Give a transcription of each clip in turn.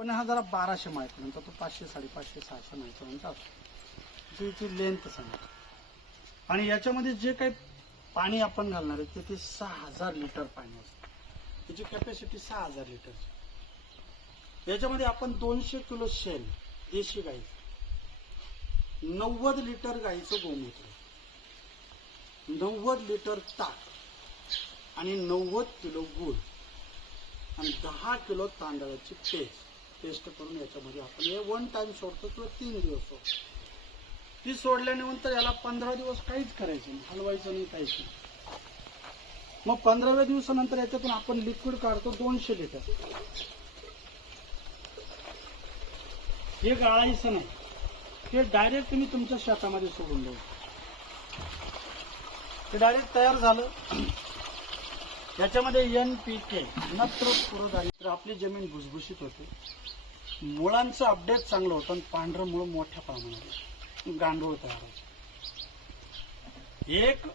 पण हा जरा 1200 मायक्रोनचा, तो 500 550 600 मायक्रोनचा असतो. याची लेंथ सांगा. आणि याच्यामध्ये जे काही पाणी आपण घालणार आहे ते 6000 लिटर पाणी असतं. त्याची कॅपॅसिटी 6000 लिटर. याच्यामध्ये आपण 200 किलो शेण देशी गाई, 90 लिटर गाईचं गोमूत्र, 90 लिटर ताक आणि 90 किलो गूळ आणि 10 किलो तांदळाची पेस्ट करून याच्यामध्ये आपण हे 1 टाइम सोडतो किंवा 3 दिवस सोडतो. ती सोडल्यानंतर याला 15 दिवस काहीच करायचं नाही, हलवायचं नाही, काहीच नाही. मग 15व्या दिवसानंतर याच्यातून आपण लिक्विड काढतो 200 लिटर. हे गाळायचं नाही, हे डायरेक्ट तुम्ही तुमच्या शेतामध्ये सोडून द्यायचं. ते डायरेक्ट तयार झालं. याच्यामध्ये NPK नत्र पुरवठा, आपली जमीन भुसभुशीत होते, मुळांचं अपडेट चांगलं होतं आणि पांढरं मुळ मोठ्या प्रमाणात गांडूळ तयार होतं. एक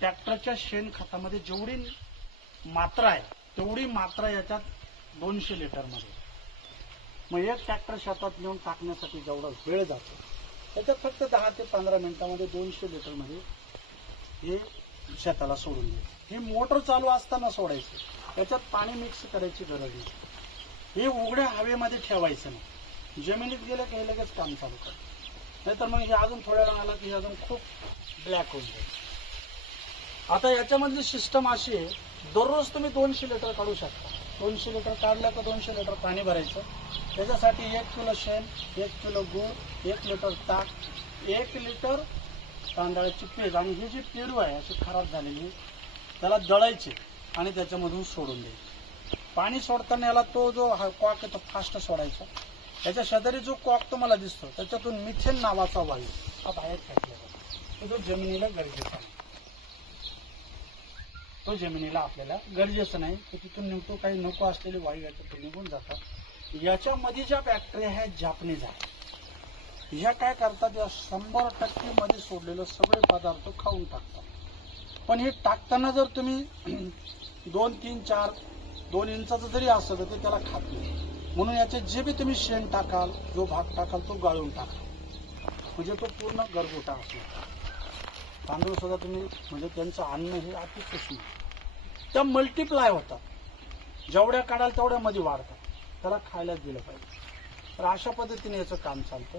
ट्रॅक्टरच्या शेणखतामध्ये जेवढी मात्रा आहे तेवढी मात्रा याच्यात 200 लिटरमध्ये. मग एक ट्रॅक्टर शेतात नेऊन टाकण्यासाठी जेवढा वेळ जातो त्याच्यात फक्त 10 ते 15 मिनिटांमध्ये 200 लिटरमध्ये हे शेताला सोडून द्यायचं. हे मोटर चालू असताना सोडायचं, त्याच्यात पाणी मिक्स करायची गरज नाही. हे उघड्या हवेमध्ये ठेवायचं नाही, जमिनीत गेलं की हे लगेच काम चालू करतं. नाहीतर मग हे अजून थोड्या वेळा आलं की हे अजून खूप ब्लॅक होऊन जाईल. आता याच्यामधली सिस्टम अशी आहे, दररोज तुम्ही 200 लिटर काढू शकता. 200 लिटर काढलं तर 200 लिटर पाणी भरायचं. त्याच्यासाठी 1 किलो शेण, 1 किलो गूळ, 1 लिटर ताक, 1 लिटर तांदळाची पेज आणि ही जी पेरू आहे अशी खराब झालेली त्याला दळायची आणि त्याच्यामधून सोडून द्यायची. पाणी सोडताना याला तो जो कॉक आहे तो फास्ट सोडायचा. त्याच्या शेजारी जो कॉक तुम्हाला दिसतो त्याच्यातून मिथेन नावाचा वायू हा बाहेर फेकला जातो. तो जमिनीला गरजेचा नाही, तो जमिनीला आपल्याला गरजेचं नाही. तर तिथून निघतो काही नको असलेले वायू याच्यातून निघून जातात. याच्यामध्ये ज्या बॅक्टेरिया आहेत जापनीज आहेत, ह्या काय करतात, या 100% मध्ये सोडलेलं सगळे पदार्थ खाऊन टाकतात. पण हे टाकताना जर तुम्ही 2, 3, 4, 2 इंचाचं जरी असलं तर ते त्याला खात नाही. म्हणून याचे जे बी तुम्ही शेण टाकाल, जो भाग टाकाल तो गाळून टाका, म्हणजे तो पूर्ण गरगोटा असतो. तांदूळ सुद्धा तुम्ही म्हणजे त्यांचं अन्न हे अतिसूक्ष्म, त्या मल्टिप्लाय होतात, जेवढ्या काढाल तेवढ्या मध्ये वाढतात, त्याला खायलाच दिलं पाहिजे. तर अशा पद्धतीने याचं काम चालतं.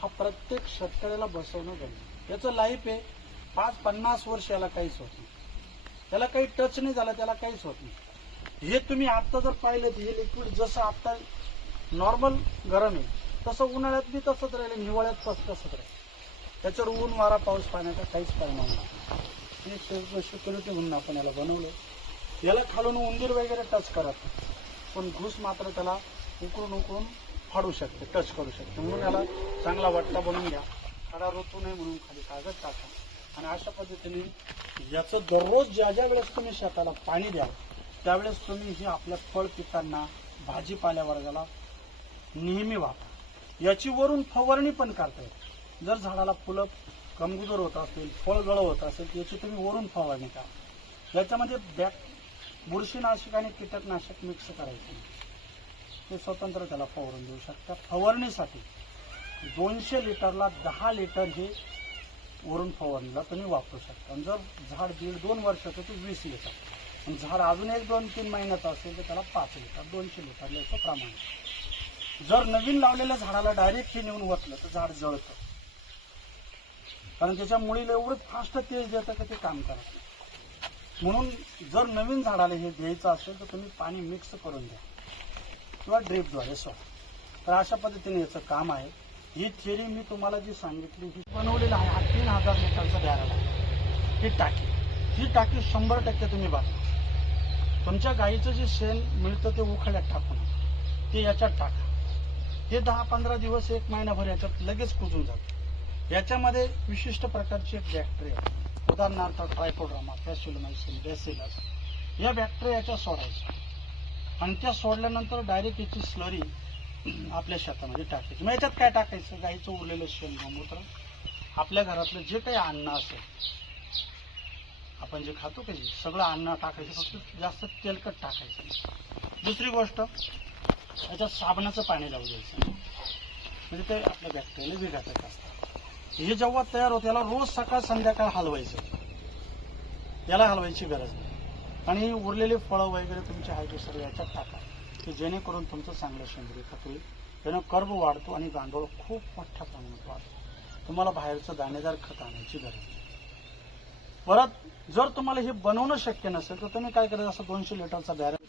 हा प्रत्येक शेतकऱ्याला बसवणं गरजेचं. याचं लाईफ आहे 5-50 वर्ष, याला काहीच होत नाही, त्याला काही टच नाही झाला, त्याला काहीच होत नाही. हे तुम्ही आत्ता जर पाहिलं तर हे लिक्विड जसं आत्ता नॉर्मल गरम आहे तसं उन्हाळ्यात बी तसंच राहील, हिवाळ्यात तसंच राहील. त्याच्यावर ऊन वारा पाऊस पाण्याचा काहीच परिणाम नाही. सिक्युरिटी म्हणून आपण याला बनवलं. याला खालून उंदीर वगैरे टच करत नाही, पण घुस मात्र त्याला उकळून फाडू शकते, टच करू शकते. म्हणून याला चांगला वट्टा बनवून घ्या, खडा रोतू नये म्हणून खाली कागद टाका. आणि अशा पद्धतीने याचं दररोज ज्या ज्या वेळेस तुम्ही शेताला पाणी द्या त्यावेळेस तुम्ही हे आपल्या फळ पिकांना, भाजीपाल्या वर्गाला नेहमी वापरा. याची वरून फवारणी पण करता येते. जर झाडाला फुलं कमकुवत होत असेल, फळ गळ होत असेल तर याची तुम्ही वरून फवारणी करा. याच्यामध्ये बुरशीनाशक आणि कीटकनाशक मिक्स करायचे, ते स्वतंत्र त्याला फवारून देऊ शकता. फवारणीसाठी 200 लिटरला 10 लिटर हे वरून फवारणीला तुम्ही वापरू शकता. आणि जर झाड 1.5-2 वर्षाचं तर 20 लिटर, आणि झाड अजून 1-2-3 महिन्याचं असेल तर त्याला 5 लिटर, 200 लिटर याचं प्रमाण. जर नवीन लावलेल्या झाडाला डायरेक्ट हे नेऊन वतलं तर झाड जळतं, कारण त्याच्या मुळीला एवढं फास्ट तेज देतं की ते काम करत नाही. म्हणून जर नवीन झाडाला हे द्यायचं असेल तर तुम्ही पाणी मिक्स करून द्या किंवा ड्रिपद्वारे सोडा. तर अशा पद्धतीने याचं काम आहे. ही थिअरी मी तुम्हाला जी सांगितली ही बनवलेलं आहे. हा 3000 लिटरचा बॅरल आहे. ही टाकी 100% तुम्ही बघा. तुमच्या गाईचं जे शेण मिळतं ते उखळ्यात टाकून ते याच्यात टाका. हे 10-15 दिवस 1 महिनाभर याच्यात लगेच कुजून जातं. याच्यामध्ये विशिष्ट प्रकारची एक बॅक्टेरिया, उदाहरणार्थ ट्रायकोड्रामा, फॅसिलोमायसिन, बॅसिलस, या बॅक्टेरियाच्या सोडायच्या आणि त्या सोडल्यानंतर डायरेक्ट याची स्लरी आपल्या शेतामध्ये टाकायची. मग याच्यात काय टाकायचं, गाईचं उरलेलं शेण, गोमूत्र, आपल्या घरातलं जे काही अन्न असेल, आपण जे खातो काही सगळं अन्न टाकायचं, फक्त जास्त तेलकट टाकायचं. दुसरी गोष्ट, त्याच्यात साबणाचं पाणी लावू द्यायचं, म्हणजे ते आपल्या बॅक्टेरियाला विघातक असतात. हे जेव्हा तयार होतं याला रोज सकाळ संध्याकाळ हलवायचं, याला हलवायची गरज नाही. आणि उरलेले फळं वगैरे तुमचे आहे ते सर्व याच्यात टाका, की जेणेकरून तुमचं चांगलं सेंद्रिय खत होईल. त्यानं कर्ब वाढतो आणि गांडूळ खूप मोठ्या प्रमाणात वाढतो. तुम्हाला बाहेरचं दाणेदार खत आणायची गरज नाही. परत जर तुम्हाला हे बनवणं शक्य नसेल तर तुम्ही काय करायचं, असं 200 लिटरचा बॅरल